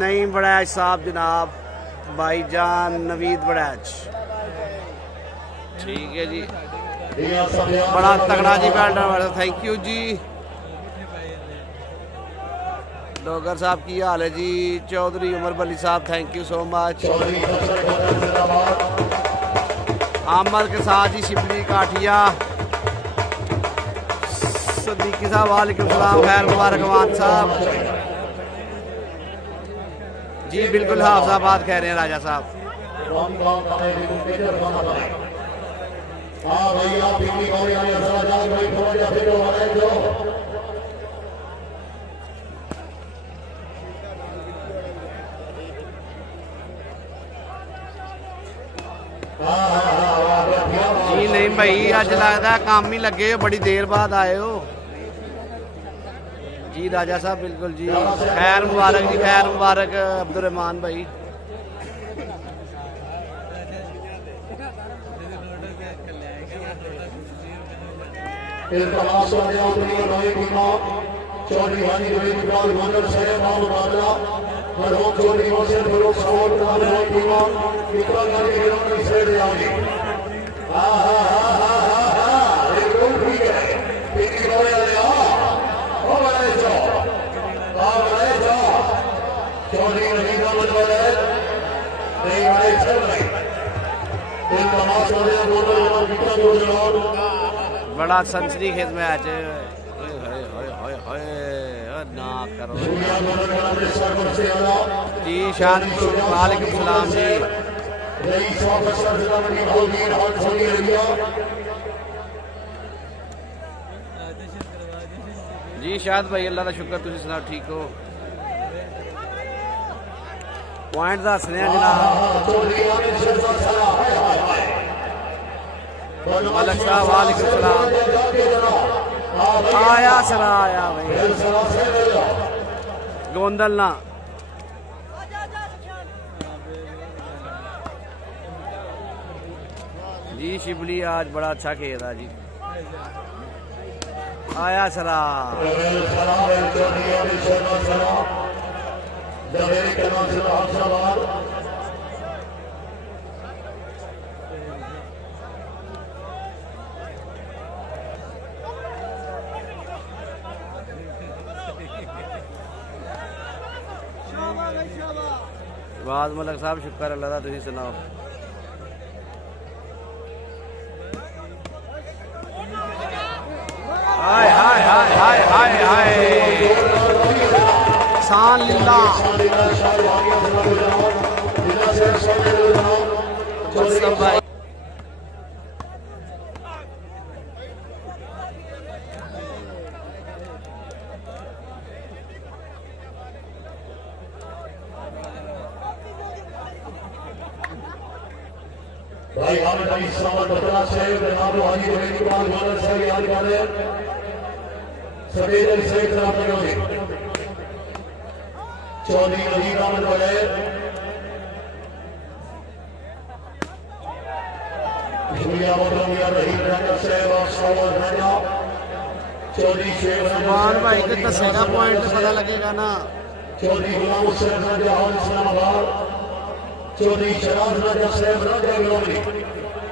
नहीं बड़ैच साहब जनाब, भाईजान नवीद बड़ैच। ठीक है जी, बड़ा तगड़ा जी बैटर, थैंक यू जी। डोगर साहब की हाल है जी? Chaudhary Umar Bali sahab thank you so much. Ahmed के साथ जी शिबली काठिया। सदीकी साहब वालेकुम सलाम, खैर मुबारकबाद साहब जी। बिल्कुल हाफिजाबाद कह रहे हैं राजा साहब। जी नहीं भाई, अज लगता है काम ही लगे हो, बड़ी देर बाद आए हो जी राजा साहब। बिल्कुल जी, खैर मुबारक जी, खैर मुबारक अब्दुलरहमान भाई। बड़ा सनसनी खेज मैच ना करो जी। शान वालेकुम सलाम जी। जी शायद भाई अल्लाह का शुक्र, तुम सुनाओ ठीक हो? पॉइंट दस रहे हैं जनाब। मलक साहब वालेकुम सलाम। आया सर आया भाई, गोंदल ना जी। शिबली आज बड़ा अच्छा खेल रहा जी। आया सरा बाद मलक साहब शुक्र अल्लाह दा, तुसीं सुनाओ? हाय हाय हाय हाय हाय हाय सान लीला। भाई भाई हामिद अली साहब बतरा साहब जनाब हाजी जमीन इकबाल वाला साहब याद कर रहे सफेद अली साहब तरफ लगे चौधरी रहीम अहमद वाले शुक्रिया बतरा रहीम राजा साहब और साहब राजा चौधरी शेख सुभान भाई के दसेगा पॉइंट पता लगेगा ना। चौधरी गुलाम हुसैन राजा हाल इस्लामाबाद, चौधरी शराब राजा साहब राजा गिरोली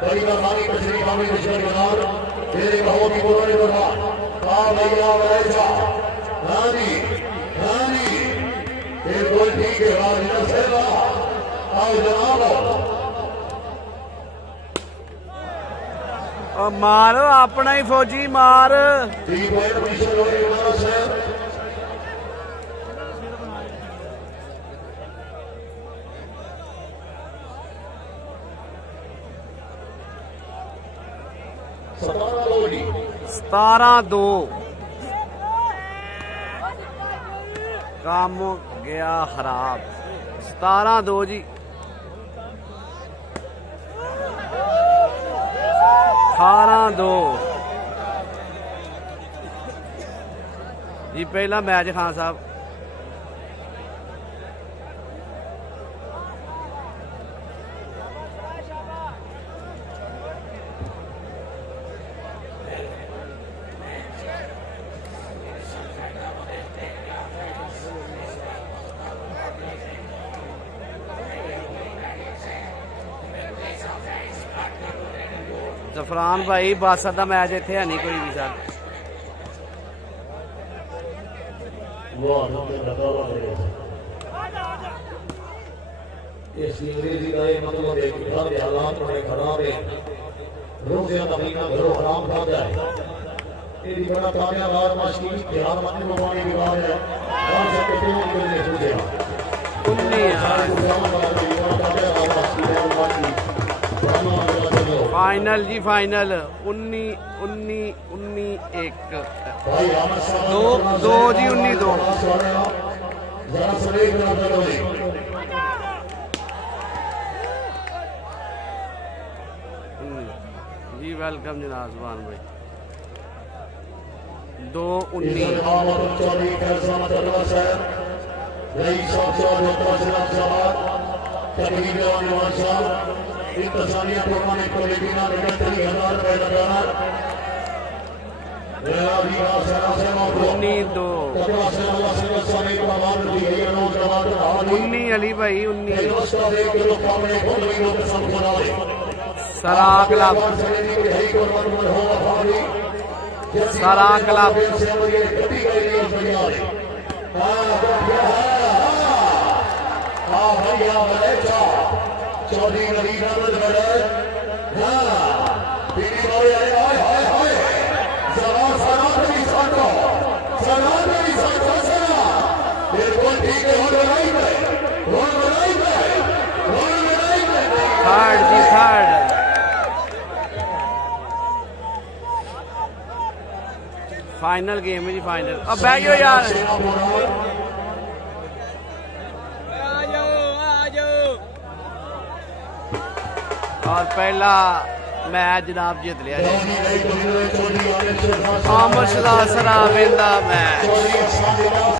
परिवार मानी कचरी मामी मिश्र गुनार मेरे बहु की बोलने दरबार का भैया वैसा रानी रानी ये कोई ठीक है राजा सेवा आओ जनाब और मारो अपना ही फौजी मार जी भाई मिश्र होए वाला साहब सतारा दो काम गया खराब। 17-2 जी। 18-2 जी पहला मैच खान साहब। ਜ਼ਫਰਾਨ ਭਾਈ ਬਾਸਰ ਦਾ ਮੈਚ ਇੱਥੇ ਹੈ ਨਹੀਂ ਕੋਈ ਵੀ ਸਰ। ਇਸ ਅੰਗਰੇਜ਼ੀ ਦਾ ਇਹ ਮਤਲਬ ਹੈ ਕਿ ਘਰ ਦੇ ਹਾਲਾਤ ਬੜੇ ਖਰਾਬ ਹੈ, ਰੋਜ਼ਿਆਂ ਦਾ ਮਹੀਨਾ ਘਰੋਂ ਹਰਾਮ ਖਾਂਦਾ ਹੈ। ਇਹਦੀ ਬੜਾ ਕਾਮਯਾਬ ਮਾਸ਼ਕੀ ਧਿਆਨ ਮੰਨ ਮਵਾਨੀ ਵਿਵਾਦ ਹੈ ਰਾਜ ਸਕੇ ਤੇ ਉਹ ਨੇ ਸੋਚਿਆ 19 ਫਾਈਨਲ ਜੀ ਫਾਈਨਲ 19 19 19 1 2 ਜੀ 19 2 जरा सभी जी वेलकम जनाब जुबान भाई 2 19 अली भाई 19 सरा क्लब सरा क्लब थर्ड जी थर्ड फाइनल गेम है जी फाइनल। अब बैठ जाओ यार और पहला मैच जनाब जीत लिया आमर सरा मैच।